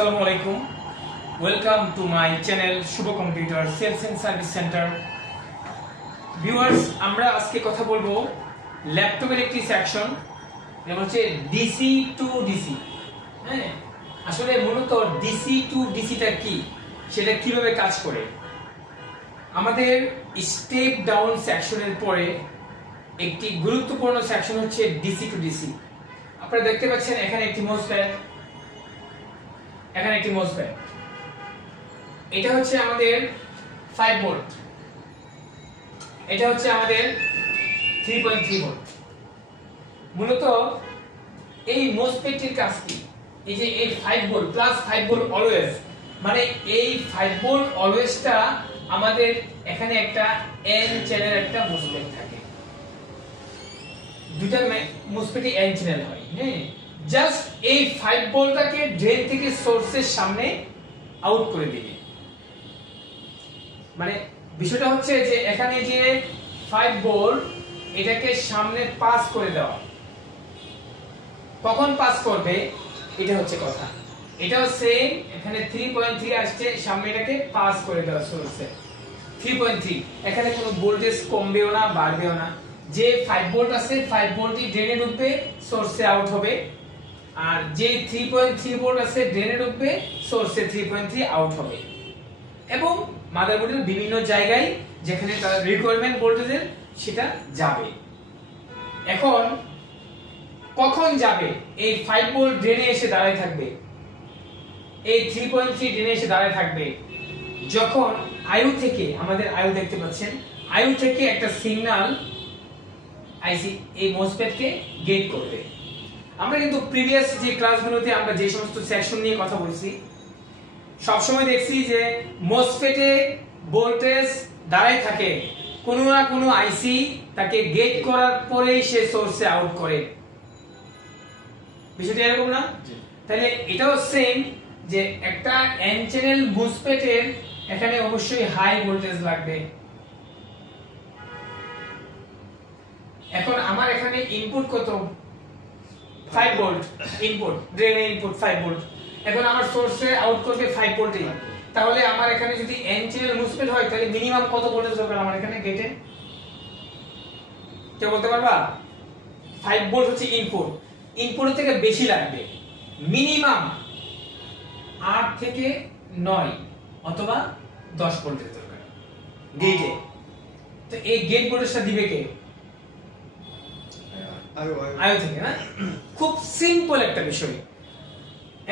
Assalamu alaikum. Welcome to my channel Shuvo Computer Sales and Service Center. Viewers, আমরা আজকে কথা বলবো ল্যাপটপের একটি সেকশন, যেমন হচ্ছে ডিসি টু ডিসি। হ্যাঁ, আসলে মূলত ডিসি টু ডিসিটা কি, সেটা কিভাবে কাজ করে। আমাদের স্টেপ ডাউন সেকশনের পরে একটি গুরুত্বপূর্ণ সেকশন হচ্ছে ডিসি টু ডিসি। আপনারা দেখতে পাচ্ছেন এখানে একটি মোসফেট, এটা হচ্ছে আমাদের 5 ভোল্ট, এটা হচ্ছে আমাদের 3.3 ভোল্ট। মূলত এই মোসফেটের কাজ কি? এই যে এই 5 ভোল্ট প্লাস 5 ভোল্ট অলওয়েজ, মানে এই 5 ভোল্ট অলওয়েজটা আমাদের এখানে একটা এন চ্যানেল একটা মোসফেট থাকে। দুটো মোসফেটে এন চ্যানেল হয়। হ্যাঁ, জাস্ট এই 5 ভোল্টটাকে ড্রেন থেকে সোর্সের সামনে আউট করে দিবে। মানে বিষয়টা হচ্ছে যে এখানে যে 5 ভোল্ট এটাকে সামনে পাস করে দেওয়া। কখন পাস করবে এটা হচ্ছে কথা। এটাও সেম, এখানে 3.3 আসছে, সামনে এটাকে পাস করে দেওয়া সোর্সে 3.3। এখানে কোনো ভোল্টেজ কমবেও না বাড়বেও না। যে 5 ভোল্ট আছে 5 ভোল্টই ড্রেনে ঢুকবে, সোর্সে আউট হবে। আর যে 3.3 ভোল্ট আছে ড্রেনে ঢুকবে, সোর্সে 3.3 আউট হবে। এবং মাদারবোর্ডের বিভিন্ন জায়গায় যেখানে তার রিকোয়ারমেন্ট ভোল্টেজের সেটা যাবে। এখন কখন যাবে? এই 5 ভোল্ট ড্রেনে এসে দাঁড়ায় থাকবে, এই 3.3 ড্রেনে এসে দাঁড়ায় থাকবে যখন আয়ু থেকে, আমাদের আয়ু দেখতে পাচ্ছেন, আয়ু থেকে একটা সিগন্যাল আইসি এই মোসফেটকে গেট করবে। আমরা কিন্তু প্রিভিয়াস যে ক্লাসগুলোতে আমরা যে সমস্ত সেকশন নিয়ে কথা বলছি, সবসময় দেখছি যে মোসফেটে ভোল্টেজ দাঁড়ায় থাকে, কোনো না কোনো আইসি তাকে গেট করার পরেই সে সোর্সে আউট করে। বিষয়টা এরকম না? তাহলে এটাও সেম, যে একটা এন চ্যানেল মোসফেটের এখানে অবশ্যই হাই ভোল্টেজ লাগবে। এখন আমার এখানে ইনপুট কত? 5 ভোল্ট ইনপুট, ড্রেনে ইনপুট 5 ভোল্ট। এখন আমার সোর্সে আউট করবে 5 ভোল্টই। তাহলে আমার এখানে যদি এন চ্যানেল মোসফেট হয়, তাহলে মিনিমাম কত ভোল্টেজ দরকার আমার এখানে গেটে? কেউ বলতে পারবা? 5 ভোল্ট হচ্ছে ইনপুট, ইনপুটের থেকে বেশি লাগবে, মিনিমাম 8 থেকে 9 অথবা 10 ভোল্টের দরকার গেটে। তো এই গেট ভোল্টেজটা দিবে কে? আয়ু থেকে, না? খুব সিম্পল একটা বিষয়।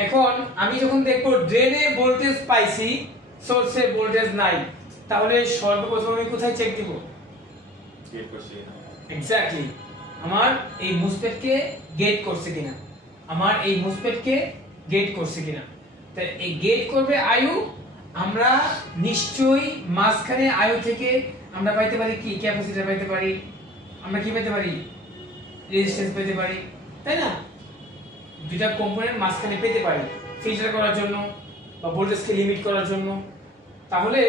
এখন আমি যখন দেখবো ড্রেনে ভোল্টেজ পাইছি, সোর্সে ভোল্টেজ নাই, তাহলে সর্বপ্রথম আমি কোথায় চেক দিব? গেট করছে কিনা। এক্স্যাক্টলি, আমার এই মোসফেটকে গেট করছে কিনা, আমার এই মোসফেটকে গেট করছে কিনা। তাই এই গেট করবে আয়ু। আমরা নিশ্চয়ই মাঝখানে আয়ু থেকে আমরা পাইতে পারি কি? ক্যাপাসিটর পাইতে পারি, আমরা কি পেতে পারি? রেজিস্ট্যান্স পেতে পারি, তাই না? দুইটা কম্পোনেন্ট মাঝখানে পেতে পারি ফিল্টার করার জন্য বা ভোল্টেজকে লিমিট করার জন্য। তাহলে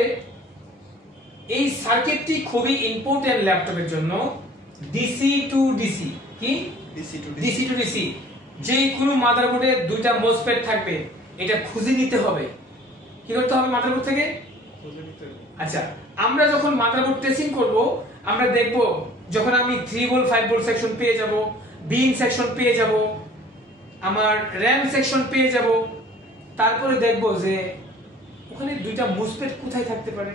এই সার্কিটটি খুবই ইম্পর্টেন্ট ল্যাপটপের জন্য। ডিসি টু ডিসি কি? DC two DC. যে কোনো মাদারবোর্ডে দুইটা মোসফেট থাকবে, এটা খুঁজে নিতে হবে। কি করতে হবে? মাদারবোর্ড থেকে খুঁজে নিতে হবে। আচ্ছা, আমরা যখন মাদারবোর্ড টেস্টিং করব, আমরা দেখব যখন আমি 3 ভোল্ট 5 ভোল্ট সেকশন পেয়ে যাব, বিন সেকশন পেয়ে যাব, আমার র‍্যাম সেকশন পেয়ে যাব, তারপরে দেখব যে ওখানে দুইটা মোসফেট কোথায় থাকতে পারে।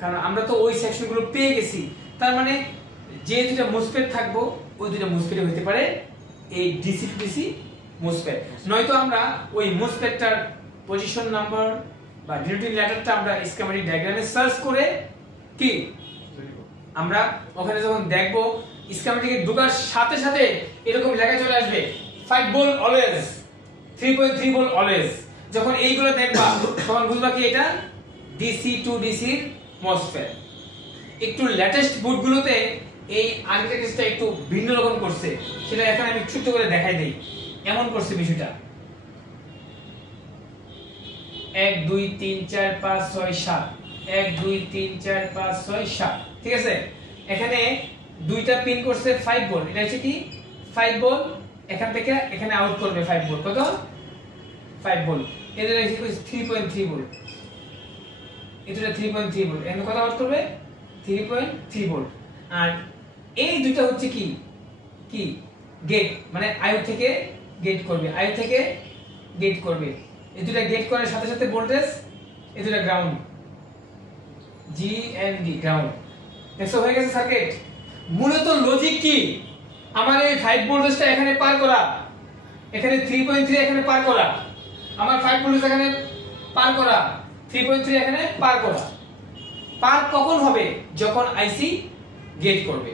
কারণ আমরা তো ওই সেকশনগুলো পেয়ে গেছি, তার মানে যে দুইটা মোসফেট থাকবো ওই দুইটা মোসফেট হতে পারে এই ডিসি টু ডিসি মোসফেট। নয়তো আমরা ওই মোসফেটটার পজিশন নাম্বার বা ডিনোটিং লেটারটা আমরা স্কিমেটিক ডায়াগ্রামে সার্চ করে কি আমরা ওখানে যখন দেখব, স্কিমেটিকে ঢোকার সাথে সাথে এরকম লেখা চলে আসবে 5 ভোল্ট অলওয়েজ, 3.3 ভোল্ট অলওয়েজ। যখন এইগুলো দেখবা তখন বুঝবা কি এটা ডিসি টু ডিসি মোসফেট। একটু লেটেস্ট বোর্ডগুলোতে এই আর্কিটেকচারটা একটু ভিন্ন রকম করছে, সেটা এখন আমি ছোট করে দেখাই দেই। এমন করছে বিষয়টা 1 2 3 4 5 6 7, 1 2 3 4 5 6 7, ঠিক আছে? এখানে দুইটা পিন করছে 5 ভোল্ট, এটা হচ্ছে কি 5 ভোল্ট। এখান থেকে এখানে আউট করবে 5 ভোল্ট, কত? 5 ভোল্ট, এটা কি 3.3 ভোল্ট, এটা 3.3 ভোল্ট, এখানে কত আউট করবে 3.3 ভোল্ট। আর এই দুটো হচ্ছে কি কি গেট, মানে আয়ু থেকে গেট করবে, আয়ু থেকে গেট করবে, এই দুটো গেট করার সাথে সাথে ভোল্টেজ, এই দুটো ground, G and D ground. দেখো হয়ে গেছে সার্কিট। মূলত লজিক কি, আমার এই 5 ভোল্টেজটা এখানে পার করা, এখানে 3.3 এখানে পার করা, আমার 5 ভোল্টেজ এখানে পার করা, 3.3 এখানে পার করা। পার কখন হবে, যখন আইসি গেট করবে।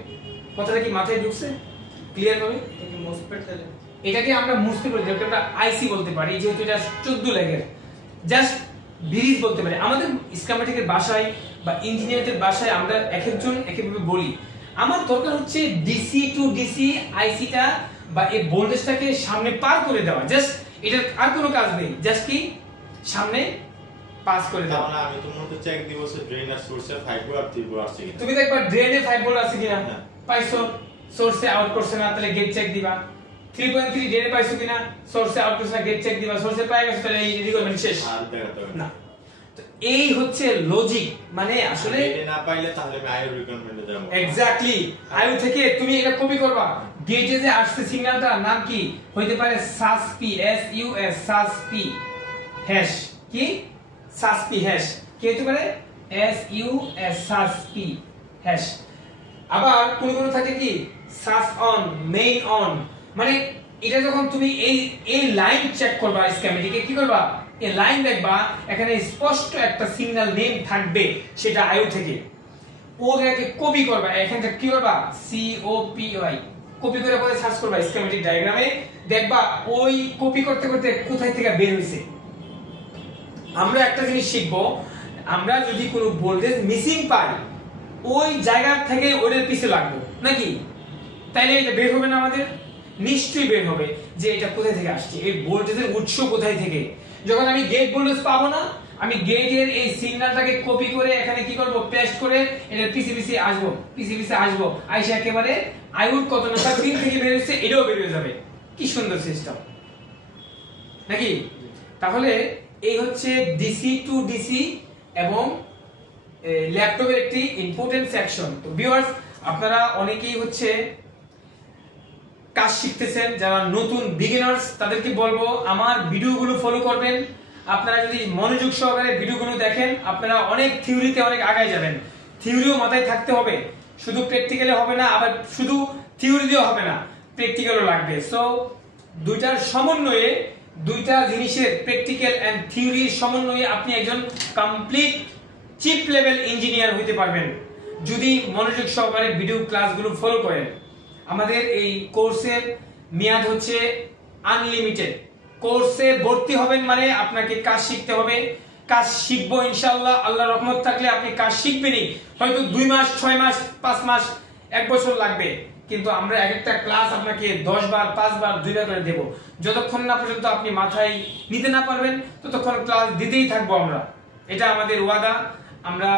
কথাটা কি মাথায় ঢুকছে ক্লিয়ার হবে? এটাকে আমরা মুসপেট বলি, যেটা আমরা আইসি বলতে পারি, যেহেতু এটা 14 লেগের, জাস্ট ব্রিজ বলতে পারি। আমাদের স্কিমেটিকের ভাষায় বা ইঞ্জিনিয়ারদের ভাষায় আমরা এক একজন এক একভাবে বলি। আমার দরকার হচ্ছে ডিসি টু ডিসি আইসিটা বা এই ভোল্টেজটাকে সামনে পার করে দেওয়া, জাস্ট এটার আর কোনো কাজ নেই, জাস্ট কি সামনে পাস করে দাও। তাহলে আমি তো মনে চেক দিব সে ড্রেন আর সোর্সে 5 ভোল্ট আর 3 ভোল্ট আছে কিনা। তুমি দেখবা ড্রেনে 5 ভোল্ট আছে কিনা, পাইছো, সোর্সে আউট করছে না, তাহলে গেট চেক দিবা। 3.3 ড্রেনে পাইছো কিনা, সোর্সে আউট করছে না, গেট চেক দিবা। সোর্সে পাই গেছে, তাহলে এই রিকোয়ারমেন্ট শেষ। আর দেখাতে হবে না, তো এই হচ্ছে লজিক। মানে আসলে এটা না পাইলে তাহলে আমি আইও রিকোয়ারমেন্টে যাব। এক্স্যাক্টলি, আইও থেকে তুমি এটা কপি করবা। গেটে যে আসছে সিগন্যালটা নাম কি হইতে পারে, sus P, S U S, sus P hash, কি সাস পি হ্যাশ, কি হতে পারে S U S, sus P hash. আবার কোন কোন থাকে কি সাস অন, মেইন অন, মানে এটা যখন তুমি এই লাইন চেক করবা স্কিমেটিকে, কি করবা, এই লাইন দেখবা এখানে স্পষ্ট একটা সিগন্যাল নেম থাকবে, সেটা আইও থেকে ওটাকে কপি করবা। এখানটা কি করবা, C O P Y, copy করে পরে সার্চ করবা স্কিমেটিক ডায়াগ্রামে, দেখবা ওই কপি করতে করতে কোথায় থেকে বের হইছে। আমরা একটা জিনিস শিখবো, আমরা যদি কোনো ভোল্টেজ মিসিং পাই, ওই জায়গা থেকে ওটার পিছে লাগবো নাকি, তাইলে এটা বের হবে না আমাদের, নিশ্চয়ই বের হবে যে এটা কোথায় থেকে আসছে, এই ভোল্টেজের উৎস কোথায় থেকে। যখন আমি গেট ভোল্টেজ পাবো না, আমি গেটের এই সিগন্যালটাকে কপি করে এখানে কি করব, পেস্ট করে এটা পিসি আসবো, পিসি আসবো, আইসা একেবারে আইউট কত নাম্বার 3 থেকে বের হচ্ছে, এটাও বের হয়ে যাবে। কি সুন্দর সিস্টেম নাকি। তাহলে এই হচ্ছে ডিসি টু ডিসি এবং ল্যাপটপের একটি ইম্পর্টেন্ট সেকশন। তো ভিউয়ার্স, আপনারা অনেকেই হচ্ছে কাজ শিখতেছেন, যারা নতুন বিগিনার্স তাদেরকে বলবো আমার ভিডিওগুলো ফলো করবেন। আপনারা যদি মনোযোগ সহকারে ভিডিওগুলো দেখেন, আপনারা অনেক থিওরিতে অনেক আগায় যাবেন। থিওরিও মাথায় থাকতে হবে, শুধু প্র্যাকটিক্যালে হবে না, আবার শুধু থিওরি দিয়েও হবে না, প্র্যাকটিক্যালও লাগবে। সো দুইটার সমন্বয়ে, দুইটা জিনিসের প্র্যাকটিক্যাল এন্ড থিওরির সমন্বয়ে আপনি একজন কমপ্লিট চিপ লেভেল ইঞ্জিনিয়ার হতে পারবেন যদি মনোযোগ সহকারে ভিডিও ক্লাসগুলো ফলো করেন। আমাদের এই কোর্সের মেয়াদ হচ্ছে আনলিমিটেড। কোর্সে ভর্তি হবেন মানে আপনাকে কাজ শিখতে হবে, কাজ শিখবো ইনশাআল্লাহ। আল্লাহর রহমত থাকলে আপনি কাজ শিখবেনই, হয়তো 2 মাস, 6 মাস, 5 মাস, 1 বছর লাগবে, কিন্তু আমরা এক একটা ক্লাস আপনাকে 10 বার, 5 বার, 2 বার করে দেব। যতক্ষণ না পর্যন্ত আপনি মাথায় নিতে না পারবেন, ততক্ষণ ক্লাস দিতেই থাকবো আমরা, এটা আমাদের ওয়াদা। আমরা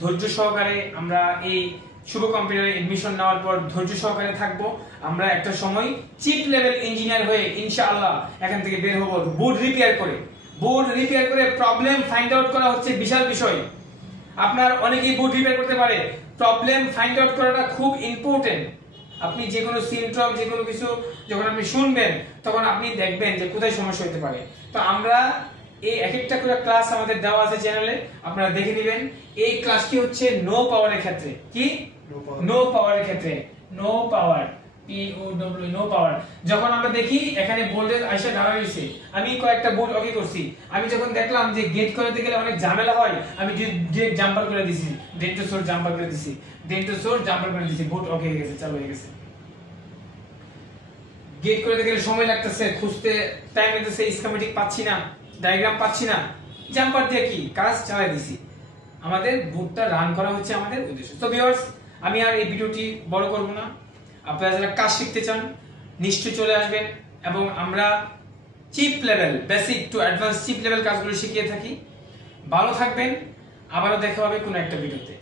ধৈর্য সহকারে, আমরা এই শুভ কম্পিউটারে এডমিশন নেওয়ার পর ধৈর্য সহকারে থাকবো। আমরা একটা সময় চিপ লেভেল ইঞ্জিনিয়ার হয়ে ইনশাআল্লাহ এখান থেকে বের হবো। বোর্ড রিপেয়ার করে প্রবলেম ফাইন্ড আউট করা হচ্ছে বিশাল বিষয়। আপনার অনেকেই বোর্ড রিপেয়ার করতে পারে, প্রবলেম ফাইন্ড আউট করাটা খুব ইম্পর্টেন্ট। আপনি যে কোনো সিমটম, যে কোনো কিছু যখন আপনি শুনবেন, তখন আপনি দেখবেন যে কোথায় সমস্যা হতে পারে। তো আমরা এই এক একটা করে ক্লাস আমাদের দেওয়া আছে চ্যানেলে, আপনারা দেখে নেবেন। এই ক্লাসটি হচ্ছে নো পাওয়ারের ক্ষেত্রে, কি নো পাওয়ারের ক্ষেত্রে, no power, POW, no power. যখন আমরা দেখি এখানে ভোল্টেজ আইসা ঢালা হয়েছে, আমি কয়েকটা বোর্ড ওকে করছি, আমি যখন দেখলাম যে গেট করতে গেলে অনেক ঝামেলা হয়, আমি ডিরেক্ট জাম্পার করে দিছি, ড্রেন টু সোর্স জাম্পার করে দিছি, বোর্ড ওকে হয়ে গেছে, চালু হয়ে গেছে। গেট করতে গেলে সময় লাগতেছে, খুঁজতে টাইম লাগতেছে, স্কিমেটিক পাচ্ছি না, ডায়াগ্রাম পাচ্ছি না, জাম্পার দিয়ে কি কাজ চালাই দিছি। আমাদের বোর্ডটা রান করা হচ্ছে আমাদের উদ্দেশ্য। তো ভিউয়ার্স, আমি আর এই ভিডিওটি বড় করব না। আপনারা যারা কাজ শিখতে চান নিশ্চয়ই চলে আসবেন, এবং আমরা chip level, basic to advance chip level কাজগুলো শিখিয়ে থাকি। ভালো থাকবেন, আবারও দেখা হবে কোনো একটা ভিডিওতে।